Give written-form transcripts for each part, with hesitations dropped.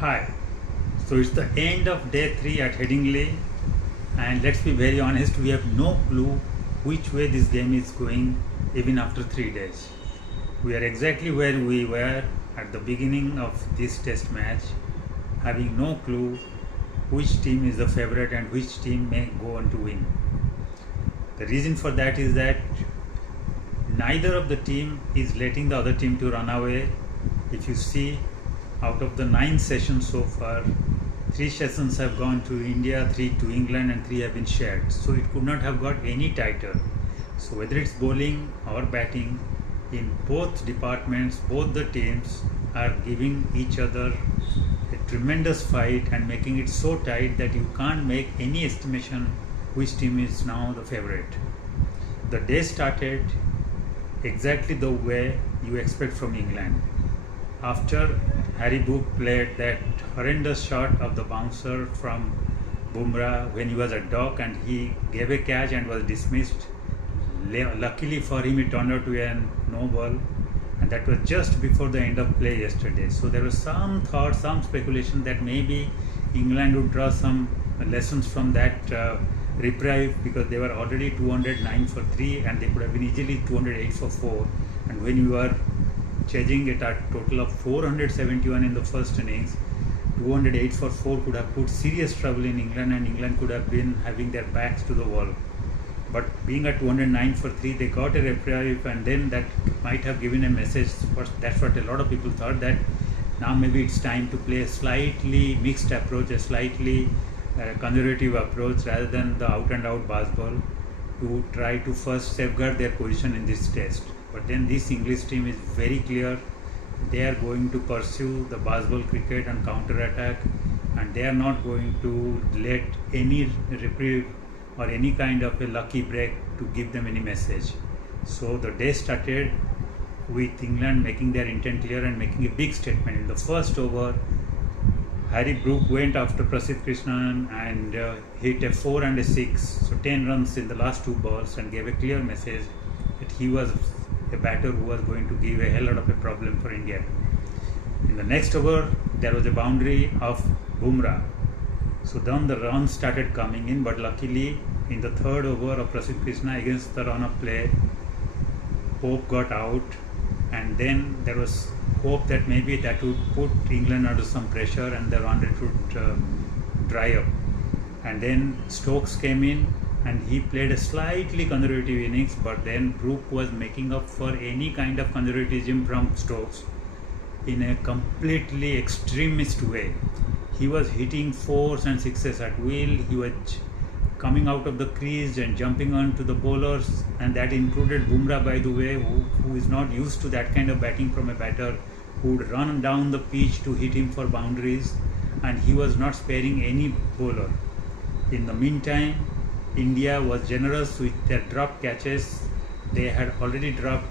Hi. So it's the end of day 3 at Headingley, and let's be very honest, we have no clue which way this game is going even after 3 days. We are exactly where we were at the beginning of this test match, having no clue which team is the favorite and which team may go on to win. The reason for that is that neither of the team is letting the other team to run away. If you see, out of the 9 sessions so far, 3 sessions have gone to India, 3 to England, and 3 have been shared. So it could not have got any tighter. So whether it's bowling or batting, in both departments, both the teams are giving each other a tremendous fight and making it so tight that you can't make any estimation which team is now the favorite. The day started exactly the way you expect from England. After Harry Brook played that horrendous shot of the bouncer from Bumrah when he was at dock and he gave a catch and was dismissed. Luckily for him, it turned out to be a no ball, and that was just before the end of play yesterday. So there was some thought, some speculation that maybe England would draw some lessons from that reprieve, because they were already 209 for 3 and they could have been easily 208 for 4. And when you are chasing it at total of 471 in the first innings, 208 for 4 could have put serious trouble in England, and England could have been having their backs to the wall. But being at 209 for 3, they got a reprieve, and then that might have given a message. That's what a lot of people thought, that now maybe it's time to play a slightly mixed approach, a slightly conservative approach rather than the out and out baseball, to try to first safeguard their position in this test. But then this English team is very clear. They are going to pursue the baseball cricket and counter attack, and they are not going to let any reprieve or any kind of a lucky break to give them any message. So the day started with England making their intent clear and making a big statement. In the first over, Harry Brook went after Prasidh Krishnan and hit a 4 and a 6, so 10 runs in the last 2 balls, and gave a clear message that he was a batter who was going to give a hell lot of a problem for India. In the next over, there was a boundary of Bumrah. So then the runs started coming in, but luckily in the third over of Prasidh Krishna against the run of play, Pope got out, and then there was hope that maybe that would put England under some pressure and the run rate would dry up. And then Stokes came in and he played a slightly conservative innings, but then Brook was making up for any kind of conservatism from Stokes in a completely extremist way. He was hitting 4s and 6s at will. He was coming out of the crease and jumping onto the bowlers, and that included Bumrah, by the way, who is not used to that kind of batting from a batter who would run down the pitch to hit him for boundaries, and he was not sparing any bowler. In the meantime, India was generous with their drop catches. They had already dropped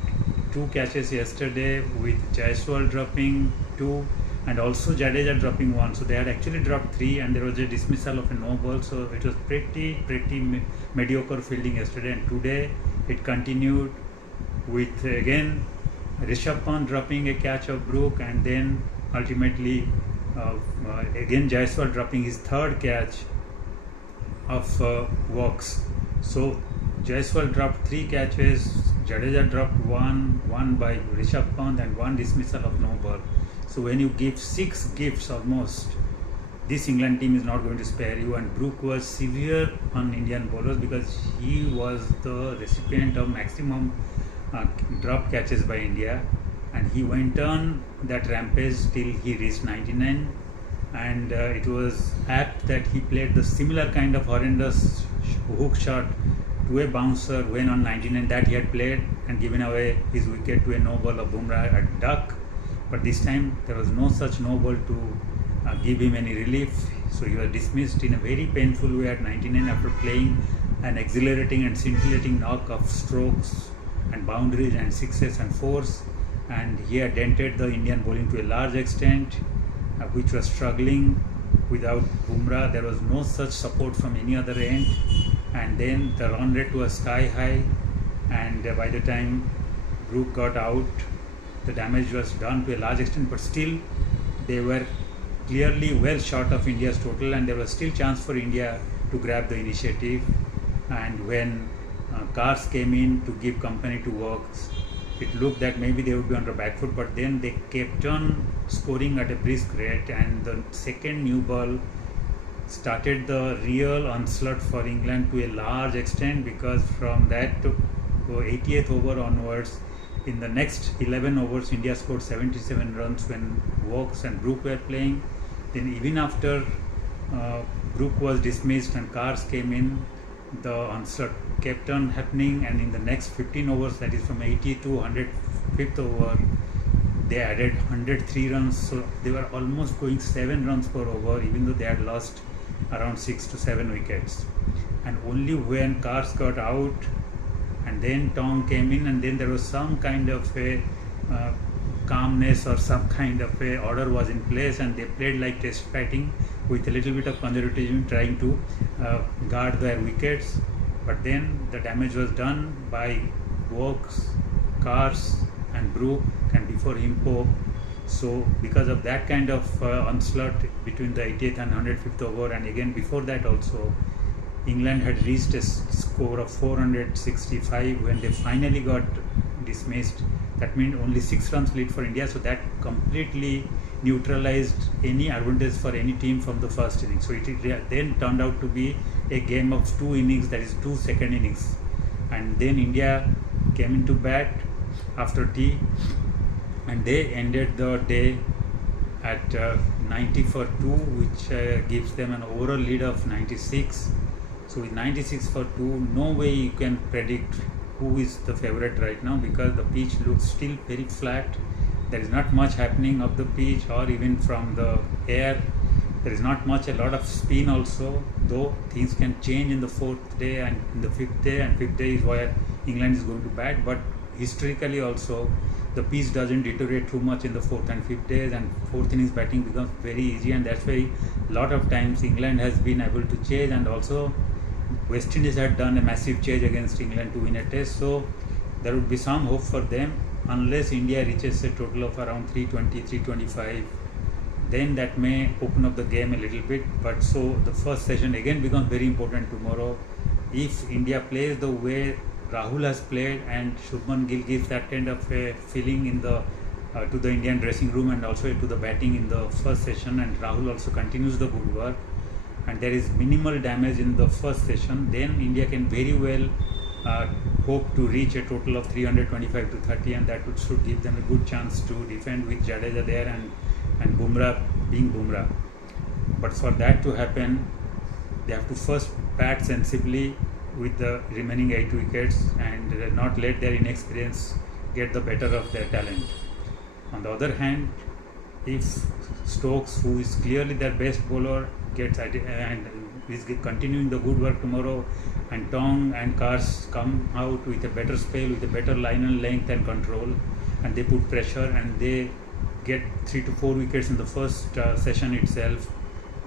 2 catches yesterday, with Jaiswal dropping 2 and also Jadeja dropping 1. So they had actually dropped 3, and there was a dismissal of a no ball. So it was pretty mediocre fielding yesterday, and today it continued with again Rishabh Pant dropping a catch of Brook, and then ultimately again Jaiswal dropping his 3rd catch of walks. So Jaiswal dropped 3 catches, Jadeja dropped 1 by Rishabh Pant, and 1 dismissal of no ball. So when you give 6 gifts almost, this England team is not going to spare you. And Brook was severe on Indian bowlers because he was the recipient of maximum drop catches by India, and he went on that rampage till he reached 99. And it was apt that he played the similar kind of horrendous hook shot to a bouncer when on 99 that he had played and given away his wicket to a no ball of Bumrah at duck. But this time there was no such no ball to give him any relief. So he was dismissed in a very painful way at 99 after playing an exhilarating and scintillating knock of strokes and boundaries and 6s and 4s. And he had dented the Indian bowling to a large extent, which was struggling without Bumrah. There was no such support from any other end, and then the run rate was sky high, and by the time Brook got out, the damage was done to a large extent, but still they were clearly well short of India's total, and there was still chance for India to grab the initiative. And when cars came in to give company to works, it looked that maybe they would be on the back foot, but then they kept on scoring at a brisk rate, and the second new ball started the real onslaught for England to a large extent, because from that to 80th over onwards, in the next 11 overs, India scored 77 runs when Wokes and Brook were playing. Then even after Brook was dismissed and Cars came in, the onslaught kept on happening, and in the next 15 overs, that is from 80 to 105th over, they added 103 runs. So they were almost going 7 runs per over, even though they had lost around 6 to 7 wickets. And only when Cars got out and then Tong came in, and then there was some kind of a calmness or some kind of a order was in place, and they played like test batting with a little bit of conservatism, trying to guard their wickets. But then the damage was done by Wokes, Cars and Brook, and before him Pope. So because of that kind of onslaught between the 80th and 105th over, and again before that also, England had reached a score of 465 when they finally got dismissed. That meant only 6 runs lead for India, so that completely neutralized any advantage for any team from the first innings. So it then turned out to be a game of 2 innings, that is 2 second innings. And then India came into bat after tea, and they ended the day at 90 for 2, which gives them an overall lead of 96. So with 96 for 2, no way you can predict who is the favorite right now, because the pitch looks still very flat. There is not much happening of the pitch or even from the air. There is not much, a lot of spin also, though things can change in the 4th day and in the 5th day, and 5th day is where England is going to bat. But historically also, the pitch doesn't deteriorate too much in the 4th and 5th days, and 4th innings batting becomes very easy, and that's why a lot of times England has been able to chase, and also West Indies had done a massive chase against England to win a test. So there would be some hope for them, unless India reaches a total of around 320, 325. Then that may open up the game a little bit. But so the first session again becomes very important tomorrow. If India plays the way Rahul has played, and Shubman Gill gives that kind of a feeling in the to the Indian dressing room and also to the batting in the first session, and Rahul also continues the good work, and there is minimal damage in the first session, then India can very well hope to reach a total of 325 to 30, and that should give them a good chance to defend with Jadeja there and Bumrah being Bumrah. But for that to happen, they have to first bat sensibly with the remaining 8 wickets and not let their inexperience get the better of their talent. On the other hand, if Stokes, who is clearly their best bowler, gets and is continuing the good work tomorrow, and Tong and Cars come out with a better spell, with a better line and length and control, and they put pressure and they get 3 to 4 wickets in the first session itself,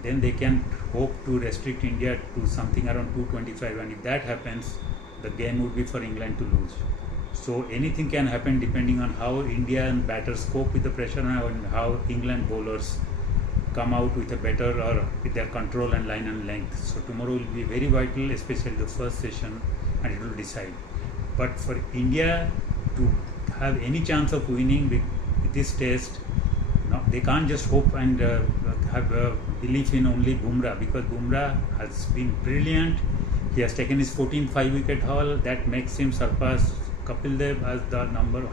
then they can hope to restrict India to something around 225, and if that happens, the game would be for England to lose. So anything can happen depending on how Indian batters cope with the pressure and how England bowlers come out with a better or with their control and line and length. So tomorrow will be very vital, especially the first session, and it will decide. But for India to have any chance of winning with this test, no, they can't just hope and have belief in only Bumrah, because Bumrah has been brilliant. He has taken his 14th 5-wicket haul. That makes him surpass Kapil Dev as the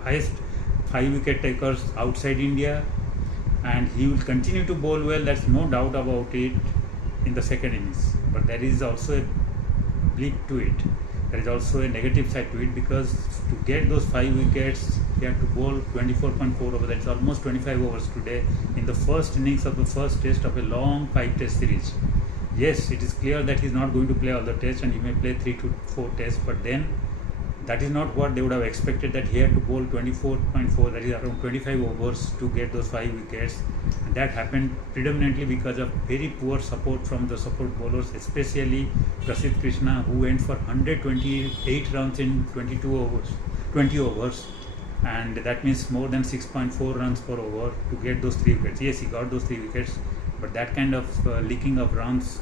highest 5-wicket takers outside India, and he will continue to bowl well, that's no doubt about it, in the second innings. But there is also a bleak to it. There is also a negative side to it, because to get those 5 wickets, he had to bowl 24.4 overs. That's almost 25 overs today in the first innings of the first test of a long 5-test series. Yes, it is clear that he is not going to play all the tests, and he may play 3 to 4 tests, but then that is not what they would have expected, that he had to bowl 24.4, that is around 25 overs to get those 5 wickets. And that happened predominantly because of very poor support from the support bowlers, especially Prasidh Krishna, who went for 128 runs in 20 overs, and that means more than 6.4 runs per over to get those 3 wickets. Yes, he got those 3 wickets, But that kind of leaking of runs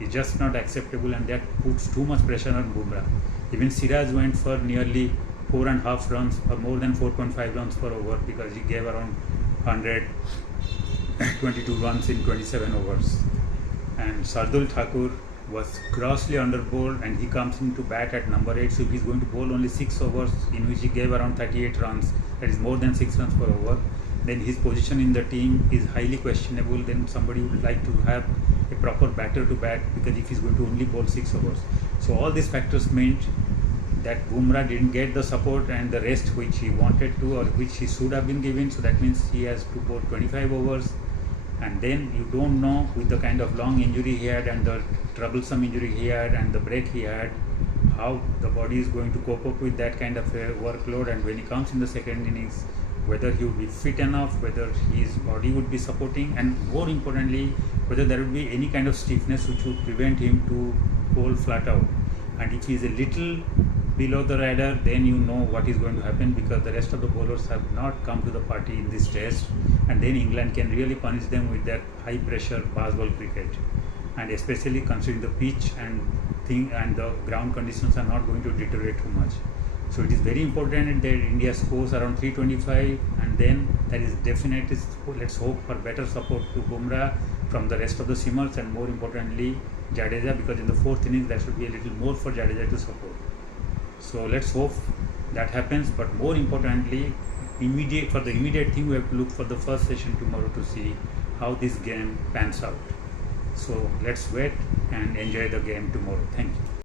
is just not acceptable, and that puts too much pressure on Bumrah. Even Siraj went for nearly 4.5 runs or more than 4.5 runs per over because he gave around 122 runs in 27 overs. And Shardul Thakur was grossly underbowled, and he comes into bat at number 8. So if he's going to bowl only 6 overs in which he gave around 38 runs, that is more than 6 runs per over, then his position in the team is highly questionable. Then somebody would like to have a proper batter to bat, because if he's going to only bowl 6 overs. So all these factors meant that Bumrah didn't get the support and the rest which he wanted to, or which he should have been given. So that means he has to bowl 25 overs. And then you don't know, with the kind of long injury he had and the troublesome injury he had and the break he had, how the body is going to cope up with that kind of a workload. And when he comes in the second innings, whether he would be fit enough, whether his body would be supporting, and more importantly, whether there would be any kind of stiffness which would prevent him to bowl flat out. And if he is a little below the radar, then you know what is going to happen, because the rest of the bowlers have not come to the party in this test, and then England can really punish them with that high pressure fast ball cricket. And especially considering the pitch and the ground conditions are not going to deteriorate too much. So it is very important that India scores around 325, and then that is definite. Let's hope for better support to Bumrah from the rest of the seamers, and more importantly Jadeja, because in the 4th innings there should be a little more for Jadeja to support. So let's hope that happens. But more importantly, for the immediate thing, we have to look for the first session tomorrow to see how this game pans out. So let's wait and enjoy the game tomorrow. Thank you.